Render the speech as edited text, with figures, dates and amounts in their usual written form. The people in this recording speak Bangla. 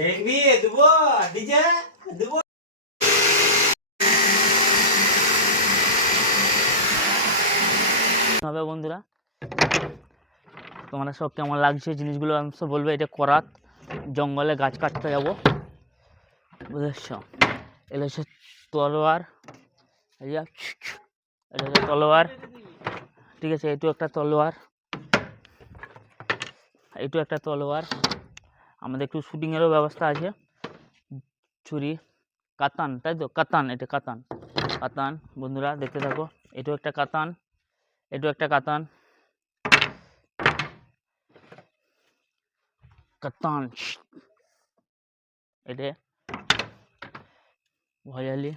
দেখবি দেবো ডিজে দেবো। হবে বন্ধুরা, তোমরা সব কেমন লাগছে জিনিসগুলো আমি সব বলবে। এটা করাত, জঙ্গলে গাছ কাটতে যাবো, বুঝেছ? এটা হচ্ছে তলোয়ার, এটা হচ্ছে তলোয়ার, ঠিক আছে? এটু একটা তলোয়ার, এটু একটা তলোয়ার। আমাদের একটু শুটিংয়েরও ব্যবস্থা আছে। ছুরি, কাতান, তাই তো? কাতান, এটা কাতান, কাতান বন্ধুরা দেখতে থাকো। এটু একটা কাতান, এটু একটা কাতান, কাতান, এটা ভয়ালি।